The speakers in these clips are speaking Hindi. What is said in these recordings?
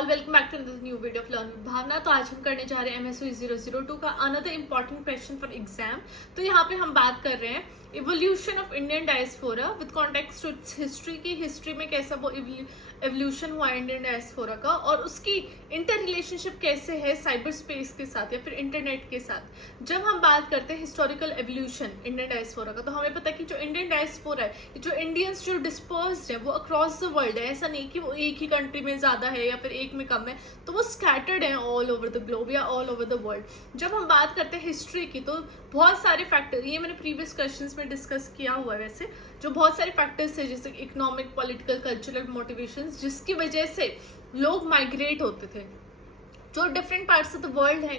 All welcome back to this new video of learn with Bhavna. तो आज हम करने जा रहे हैं MSU 002 का another important question for exam. तो यहाँ पे हम बात कर रहे हैं evolution of Indian diaspora with context to its history की हिस्ट्री में कैसा वो एवोल्यूशन हुआ इंडियन डायस्पोरा का और उसकी इंटर रिलेशनशिप कैसे है साइबर स्पेस के साथ या फिर इंटरनेट के साथ। जब हम बात करते हैं हिस्टोरिकल एवोल्यूशन इंडियन डायस्पोरा का, तो हमें पता है कि जो इंडियन डायस्पोरा है, जो इंडियंस जो डिस्पर्स्ड है वो अक्रॉस द वर्ल्ड है। ऐसा नहीं कि वो एक ही कंट्री में ज्यादा है या फिर एक में कम है, तो वो स्कैटर्ड है ऑल ओवर द ग्लोब या ऑल ओवर द वर्ल्ड। जब हम बात करते हैं हिस्ट्री की, तो बहुत सारे फैक्टर, ये मैंने प्रीवियस क्वेश्चंस में डिस्कस किया हुआ है वैसे, जो बहुत सारे फैक्टर्स है जैसे इकोनॉमिक, पॉलिटिकल, कल्चरल मोटिवेशंस, जिसकी वजह से लोग माइग्रेट होते थे। जो different parts of the world है,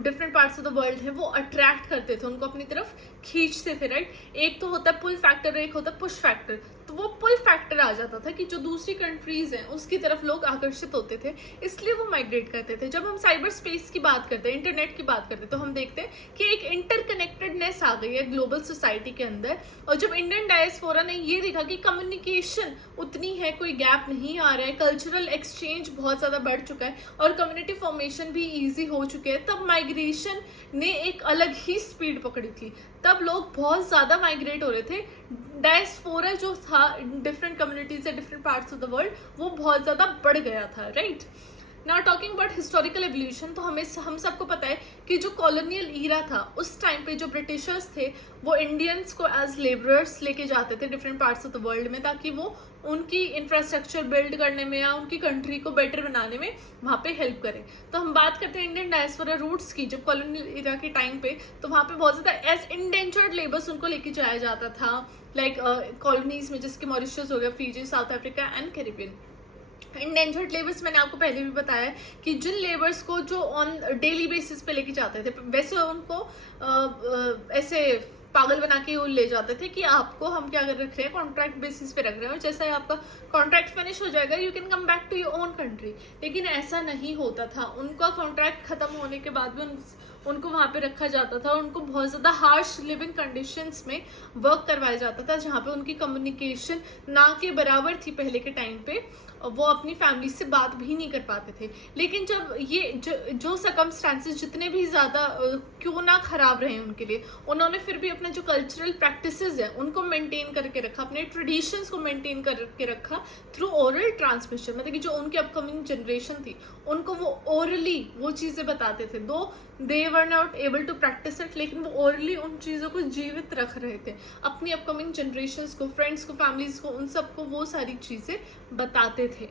different parts of the world है, वो अट्रैक्ट करते थे, उनको अपनी तरफ खींचते थे, राइट। एक तो होता है पुल फैक्टर, एक होता है पुश फैक्टर। तो वो पुल फैक्टर आ जाता था कि जो दूसरी कंट्रीज हैं उसकी तरफ लोग आकर्षित होते थे, इसलिए वो माइग्रेट करते थे। जब हम साइबर स्पेस की बात करते हैं, इंटरनेट की बात करते हैं, तो हम देखते हैं कि एक इंटरकनेक्टेडनेस आ गई है ग्लोबल सोसाइटी के अंदर। और जब इंडियन डायस्पोरा ने ये देखा कि कम्युनिकेशन उतनी है, कोई गैप नहीं आ रहा है, कल्चरल एक्सचेंज बहुत ज़्यादा बढ़ चुका है और कम्युनिटी फॉर्मेशन भी ईजी हो चुके हैं, तब माइग्रेशन ने एक अलग ही स्पीड पकड़ी थी। तब लोग बहुत ज़्यादा माइग्रेट हो रहे थे। डायस्पोरा जो था डिफरेंट कम्युनिटीज या different parts of the world, वो बहुत ज़्यादा बढ़ गया था, right. Now talking about historical evolution, तो हम सबको पता है कि जो कॉलोनियल ईरा था, उस टाइम पे जो ब्रिटिशर्स थे वो इंडियंस को एज लेबरर्स लेके जाते थे different parts of the world में, ताकि वो उनकी इंफ्रास्ट्रक्चर बिल्ड करने में या उनकी कंट्री को बेटर बनाने में वहाँ पे हेल्प करें। तो हम बात करते हैं इंडियन डायस्पोरा रूट्स की। जब कॉलोनियल ईरा के टाइम पे, तो वहाँ पे बहुत ज़्यादा एज इंडेंचर्ड लेबर्स उनको लेके जाया जाता था, लाइक कॉलोनीज में, जिसके मॉरिशस हो गया, Fiji, south Africa and Caribbean. Endangered labours मैंने आपको पहले भी बताया कि जिन लेबर्स को जो ऑन डेली बेसिस पे लेके जाते थे, वैसे उनको ऐसे पागल बना के ले जाते थे कि आपको हम क्या कर रख रहे हैं, कॉन्ट्रैक्ट बेसिस पे रख रहे हैं, और जैसा ही आपका कॉन्ट्रैक्ट फिनिश हो जाएगा you can come back to your own country. लेकिन ऐसा नहीं होता था। उनका कॉन्ट्रैक्ट खत्म होने के बाद भी उनको वहाँ पे रखा जाता था। उनको बहुत ज़्यादा हार्श लिविंग कंडीशंस में वर्क करवाया जाता था, जहाँ पे उनकी कम्युनिकेशन ना के बराबर थी पहले के टाइम पे। वो अपनी फैमिली से बात भी नहीं कर पाते थे। लेकिन जब ये जो सर्कमस्टांसेस जितने भी ज़्यादा क्यों ना खराब रहे उनके लिए, उन्होंने फिर भी अपना जो कल्चरल प्रैक्टिसेस है उनको मेंटेन करके रखा, अपने ट्रेडिशंस को मेंटेन करके रखा थ्रू ओरल ट्रांसमिशन। मतलब कि जो उनकी अपकमिंग जनरेशन थी उनको वो ओरली वो चीज़ें बताते थे। Though they were not able to practise it, लेकिन वो ओरली उन चीज़ों को जीवित रख रहे थे, अपनी अपकमिंग जनरेशन्स को, फ्रेंड्स को, फैमिलीज को, उन सबको वो सारी चीज़ें बताते थे।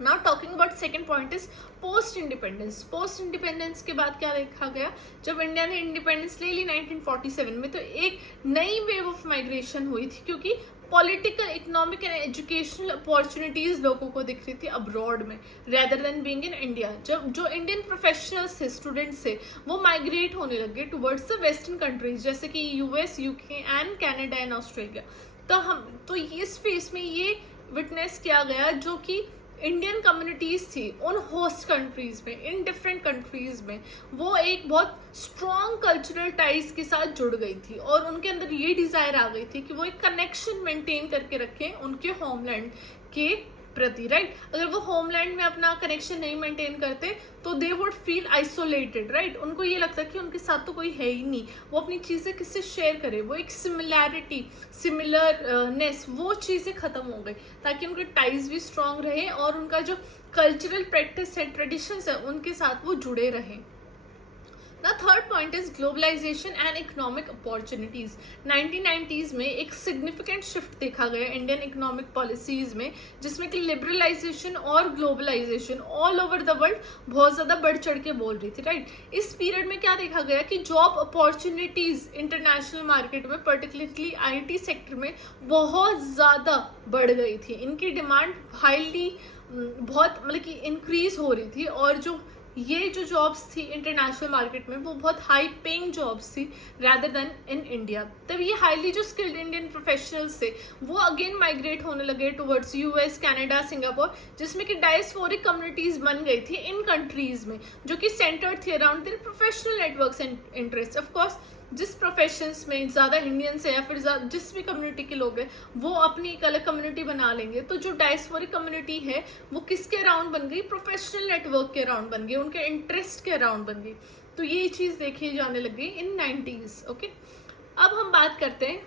Now talking about second point is post independence. Post independence के बाद क्या देखा गया, जब इंडिया ने इंडिपेंडेंस ले ली 1947 में, तो एक नई वेव ऑफ माइग्रेशन हुई थी, क्योंकि political, economic and educational opportunities लोगों को दिख रही थी अब्रॉड में rather than being in India. जब जो इंडियन प्रोफेशनल्स थे, स्टूडेंट्स थे, वो माइग्रेट होने लगे टुवर्ड्स द वेस्टर्न कंट्रीज जैसे कि US, UK and Canada and Australia. तो इस फेस में ये विटनेस किया गया जो कि इंडियन कम्युनिटीज थी उन होस्ट कंट्रीज में, इन डिफरेंट कंट्रीज में, वो एक बहुत स्ट्रॉन्ग कल्चरल टाइज के साथ जुड़ गई थी और उनके अंदर ये डिजायर आ गई थी कि वो एक कनेक्शन मेंटेन करके रखें उनके होमलैंड के प्रति, राइट। अगर वो होमलैंड में अपना कनेक्शन नहीं मेंटेन करते तो they would feel isolated, right. उनको ये लगता कि उनके साथ तो कोई है ही नहीं, वो अपनी चीज़ें किससे शेयर करे, वो एक सिमिलैरिटी, सिमिलरनेस, वो चीज़ें खत्म हो गई, ताकि उनके टाइज भी स्ट्रांग रहे और उनका जो कल्चरल प्रैक्टिस है, ट्रेडिशंस है, उनके साथ वो जुड़े रहें। ना third point is globalisation and economic opportunities. 1990s में एक सिग्निफिकेंट शिफ्ट देखा गया इंडियन इकोनॉमिक पॉलिसीज में, जिसमें कि लिबरलाइजेशन और globalisation all over the world बहुत ज़्यादा बढ़ चढ़ के बोल रही थी, राइट। इस पीरियड में क्या देखा गया कि जॉब अपॉर्चुनिटीज इंटरनेशनल मार्केट में, पर्टिकुलरली IT सेक्टर में बहुत ज़्यादा बढ़ गई थी। इनकी डिमांड हाईली बहुत मतलब कि इंक्रीज हो रही थी, और ये जो जॉब्स थी इंटरनेशनल मार्केट में वो बहुत हाई पेइंग जॉब्स थी रैदर देन इन इंडिया। तब ये हाईली जो स्किल्ड इंडियन प्रोफेशनल्स थे वो अगेन माइग्रेट होने लगे टुवर्ड्स US, कनाडा, सिंगापुर, जिसमें कि डायस्पोरिक कम्युनिटीज बन गई थी इन कंट्रीज में, जो कि सेंटर्ड थी around their professional networks and interest. Of course जिस प्रोफेशंस में ज़्यादा इंडियंस है या फिर जिस भी कम्युनिटी के लोग हैं वो अपनी एक अलग कम्युनिटी बना लेंगे, तो जो डायस्पोरिक कम्युनिटी है वो किसके अराउंड बन गई, प्रोफेशनल नेटवर्क के अराउंड बन गई, उनके इंटरेस्ट के अराउंड बन गई। तो ये चीज़ देखी जाने लग गई इन 90s। ओके, अब हम बात करते हैं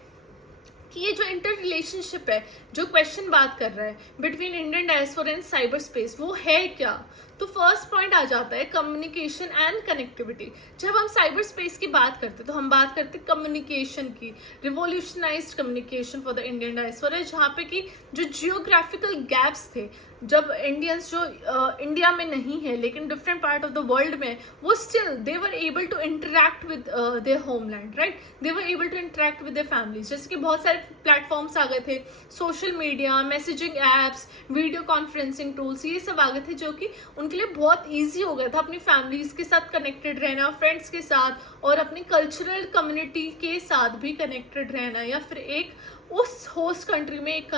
कि ये जो इंटर रिलेशनशिप है, जो क्वेश्चन बात कर रहा है between Indian diaspora and cyber space, वो है क्या। तो फर्स्ट पॉइंट आ जाता है कम्युनिकेशन एंड कनेक्टिविटी। जब हम साइबर स्पेस की बात करते हैं तो हम बात करते हैं कम्युनिकेशन की, revolutionised communication for the Indian diaspora, जहाँ पे कि जो जियोग्राफिकल गैप्स थे, जब इंडियंस जो इंडिया में नहीं है लेकिन different part of the world में, वो still they were able to interact with their homeland, right, they were able to interact with their families. जैसे कि बहुत सारे प्लेटफॉर्म्स आ गए थे, social media, messaging apps, video conferencing tools, ये सब आ गए थे जो कि उनके लिए बहुत ईजी हो गया था अपनी फैमिलीज के साथ कनेक्टेड रहना, फ्रेंड्स के साथ और अपनी कल्चरल कम्युनिटी के साथ भी कनेक्टेड रहना, या फिर एक उस होस्ट कंट्री में एक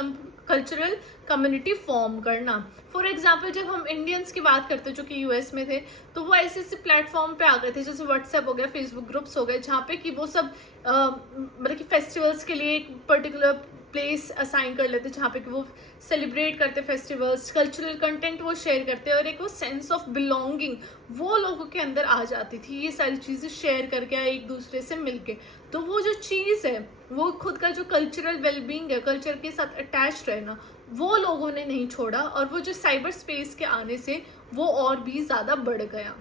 कल्चरल कम्युनिटी फॉर्म करना। फॉर एग्जाम्पल जब हम इंडियंस की बात करते हैं जो कि यूएस में थे, तो वो ऐसे ऐसे प्लेटफॉर्म पे आ गए थे जैसे व्हाट्सएप हो गया, फेसबुक ग्रुप्स हो गए, जहाँ पे कि वो सब मतलब कि फेस्टिवल्स के लिए एक पर्टिकुलर प्लेस असाइन कर लेते जहाँ पे कि वो सेलिब्रेट करते फेस्टिवल्स, कल्चरल कंटेंट वो शेयर करते और एक वो सेंस ऑफ बिलोंगिंग वो लोगों के अंदर आ जाती थी, ये सारी चीज़ें शेयर करके एक दूसरे से मिलके। तो वो जो चीज़ है, वो खुद का जो कल्चरल वेलबींग है, कल्चर के साथ अटैच रहना, वो लोगों ने नहीं छोड़ा और वो जो साइबर स्पेस के आने से वो और भी ज़्यादा बढ़ गया।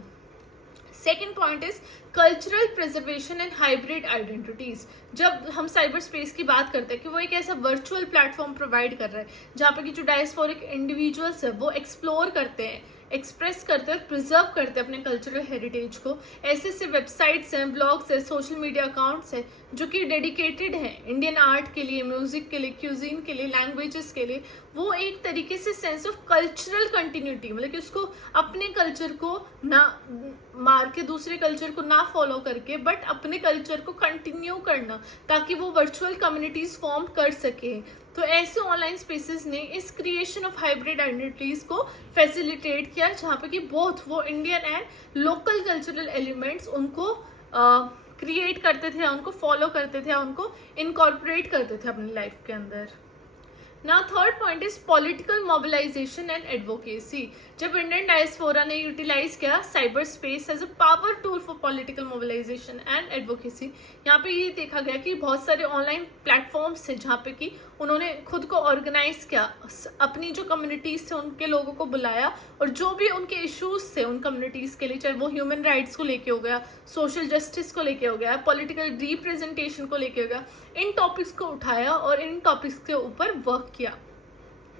Second point is cultural preservation and hybrid identities. जब हम साइबर स्पेस की बात करते हैं कि वो एक ऐसा वर्चुअल प्लेटफॉर्म प्रोवाइड कर रहा है जहाँ पे कि जो डायस्पोरिक इंडिविजुअल्स है वो एक्सप्लोर करते हैं, एक्सप्रेस करते हैं, प्रिजर्व करते हैं अपने कल्चरल हेरिटेज को। ऐसे ऐसे वेबसाइट्स हैं, ब्लॉग्स हैं, सोशल मीडिया अकाउंट्स हैं जो कि डेडिकेटेड हैं इंडियन आर्ट के लिए, म्यूजिक के लिए, क्यूजीन के लिए, लैंग्वेजेस के लिए। वो एक तरीके से सेंस ऑफ कल्चरल कंटिन्यूटी, मतलब कि उसको अपने कल्चर को ना मार के दूसरे कल्चर को ना फॉलो करके बट अपने कल्चर को कंटिन्यू करना, ताकि वो वर्चुअल कम्युनिटीज फॉर्म कर सके। तो ऐसे ऑनलाइन स्पेसेस ने इस क्रिएशन ऑफ हाइब्रिड आइडेंटिटीज को फैसिलिटेट किया, जहाँ पे कि बोथ वो Indian and local cultural elements उनको क्रिएट करते थे, उनको फॉलो करते थे, उनको इनकॉर्पोरेट करते थे अपनी लाइफ के अंदर। Now third point is political mobilization and advocacy. जब इंडियन डायस्पोरा ने यूटिलाइज किया cyber space as a power tool for political mobilisation and advocacy, यहाँ पे ये देखा गया कि बहुत सारे ऑनलाइन प्लेटफॉर्म्स थे जहाँ पे कि उन्होंने खुद को ऑर्गेनाइज किया, अपनी जो कम्युनिटीज थे उनके लोगों को बुलाया और जो भी उनके इश्यूज थे उन कम्युनिटीज के लिए, चाहे वो ह्यूमन राइट्स को लेके हो गया, सोशल जस्टिस को लेके हो गया, पॉलिटिकल रिप्रेजेंटेशन को लेके हो गया, इन टॉपिक्स को उठाया और इन टॉपिक्स के ऊपर वर्क किया।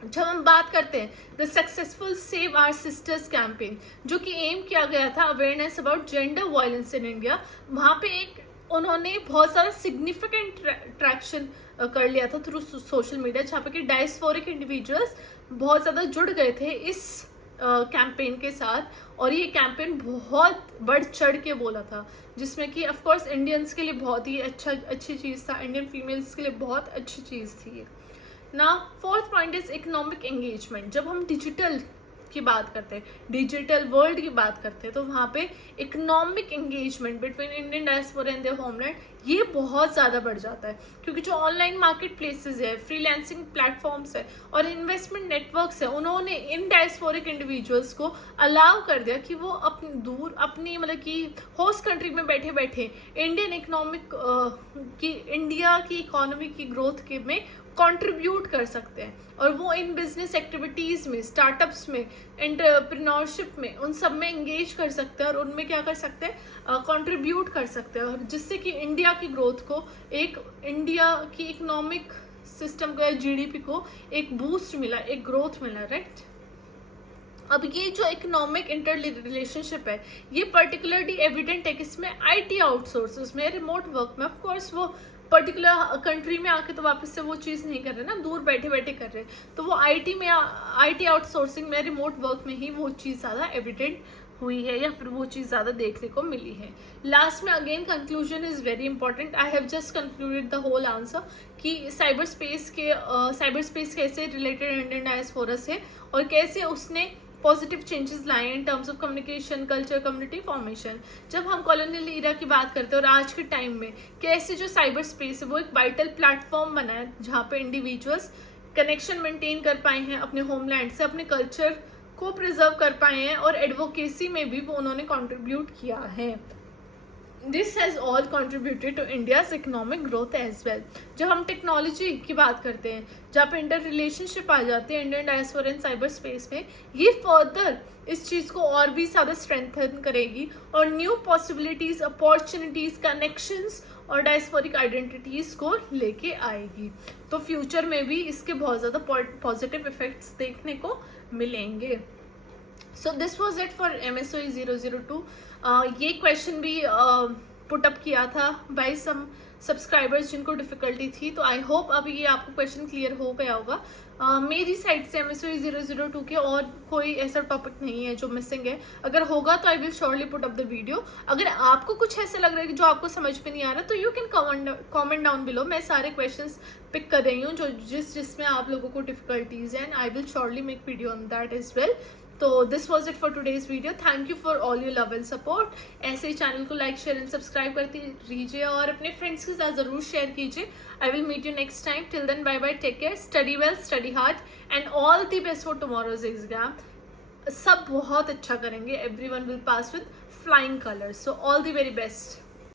जब हम बात करते हैं the successful save our sisters campaign, जो कि एम किया गया था awareness about gender violence in India, वहाँ पे एक उन्होंने बहुत सारा सिग्निफिकेंट ट्रैक्शन कर लिया था थ्रू सोशल मीडिया, जहाँ पे कि डायस्पोरिक इंडिविजुअल्स बहुत ज़्यादा जुड़ गए थे इस कैंपेन के साथ। और ये कैंपेन बहुत बढ़ चढ़ के बोला था, जिसमें कि ऑफ कोर्स इंडियंस के लिए बहुत ही अच्छी चीज़ था, इंडियन फीमेल्स के लिए बहुत अच्छी चीज़ थी ये ना। Fourth point is economic engagement. जब हम डिजिटल की बात करते हैं, डिजिटल वर्ल्ड की बात करते हैं, तो वहाँ पे economic engagement between Indian diaspora and their homeland ये बहुत ज़्यादा बढ़ जाता है, क्योंकि जो ऑनलाइन मार्केट प्लेसेस है, फ्रीलांसिंग प्लेटफॉर्म्स है और इन्वेस्टमेंट नेटवर्क्स है, उन्होंने इन डायस्पोरिक इंडिविजुअल्स को अलाउ कर दिया कि वो अपनी मतलब कि होस्ट कंट्री में बैठे बैठे इंडियन इकोनॉमिक की, इंडिया की इकोनॉमी की ग्रोथ के में कंट्रीब्यूट कर सकते हैं। और वो इन बिजनेस एक्टिविटीज़ में, स्टार्टअप्स में, एंटरप्रेन्योरशिप में, उन सब में एंगेज कर सकते हैं और उनमें क्या कर सकते हैं, कंट्रीब्यूट कर सकते हैं, और जिससे कि इंडिया की ग्रोथ को, एक इंडिया की इकोनॉमिक सिस्टम को या जीडीपी को एक बूस्ट मिला, एक ग्रोथ मिला, राइट। अब ये जो इकोनॉमिक इंटर रिलेशनशिप है ये पर्टिकुलरली एविडेंट है किसमें, आईटी आउटसोर्सेज में, रिमोट वर्क में। ऑफ कोर्स वो पर्टिकुलर कंट्री में आके तो वापस से वो चीज़ नहीं कर रहे ना, दूर बैठे बैठे कर रहे, तो वो आईटी आउटसोर्सिंग में, रिमोट वर्क में ही वो चीज़ ज़्यादा एविडेंट हुई है या फिर वो चीज़ ज़्यादा देखने को मिली है। लास्ट में again conclusion is very important. I have just concluded the whole answer कि साइबर स्पेस कैसे रिलेटेड इंडियन डायस्पोरा से और कैसे उसने पॉजिटिव चेंजेस लाए in terms of communication, culture, community formation. जब हम कॉलोनियल एरा की बात करते हैं और आज के टाइम में कैसे जो साइबर स्पेस है वो एक वाइटल प्लेटफॉर्म बना है जहाँ पे इंडिविजुअल्स कनेक्शन मेंटेन कर पाए हैं अपने होमलैंड से, अपने कल्चर को प्रिजर्व कर पाए हैं और एडवोकेसी में भी वो उन्होंने कंट्रीब्यूट किया है। This has all contributed to India's economic growth as well. जब हम टेक्नोलॉजी की बात करते हैं जहाँ पे इंटर रिलेशनशिप आ जाती है Indian diaspora and cyber space में, ये फर्दर इस चीज़ को और भी ज़्यादा स्ट्रेंथन करेगी और न्यू पॉसिबिलिटीज़, अपॉर्चुनिटीज़, कनेक्शंस और डायस्पोरिक आइडेंटिटीज़ को लेके आएगी। तो फ्यूचर में भी इसके बहुत ज़्यादा पॉजिटिव इफेक्ट्स देखने को मिलेंगे। So this was it for MSOE 002। ये क्वेश्चन भी पुटअप किया था बाय सम सब्सक्राइबर्स जिनको डिफ़िकल्टी थी, तो आई होप अभी ये आपको क्वेश्चन क्लियर हो गया होगा। मेरी साइड से MSOE 002 के और कोई ऐसा टॉपिक नहीं है जो मिसिंग है। अगर होगा तो आई will surely put up the video. अगर आपको कुछ ऐसा लग रहा है कि जो आपको समझ में नहीं आ रहा तो you can comment down below. मैं सारे क्वेश्चंस पिक कर रही हूँ जो जिसमें आप लोगों को डिफिकल्टीज हैं, and I will surely make video on that as well. तो this was it for today's video. Thank you for all your love and support. ऐसे ही चैनल को लाइक, शेयर एंड सब्सक्राइब करती रहिए और अपने फ्रेंड्स के साथ ज़रूर शेयर कीजिए। I will meet you next time. Till then bye bye, take care, study well, study hard and all the best for tomorrow's exam. सब बहुत अच्छा करेंगे। Everyone will pass with flying colours. So all the very best.